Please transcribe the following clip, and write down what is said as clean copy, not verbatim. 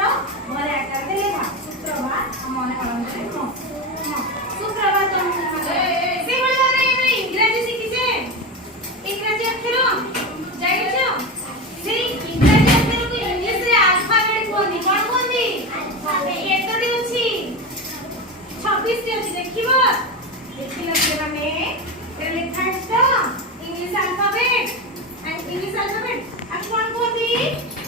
ଘରେ ଆକାରରେ ଲେଖା ସୁପ୍ରଭାତ ମନେ କରନ୍ତୁ ସୁପ୍ରଭାତ ସେଇଭଳି ଭାବରେ ଆମେ ଇଂରାଜୀ ଶିଖିଛେ ଇଂରାଜୀ ଅକ୍ଷର ଜାଣିଛ ସେଇ ଇଂରାଜୀ ଅକ୍ଷରକୁ ଇଂଲିଶରେ ଆଲଫାବେଟ କୁହନ୍ତି କ'ଣ କୁହନ୍ତି କେତୋଟି ଅଛି 26ଟି ଅଛି ଦେଖିବ ଦେଖିଲ ପିଲାମାନେ ଏରେ ଲେଖା ଅଛି ତ ଇଂଲିଶ ଆଲଫାବେଟ ଆଉ କ'ଣ କୁହନ୍ତି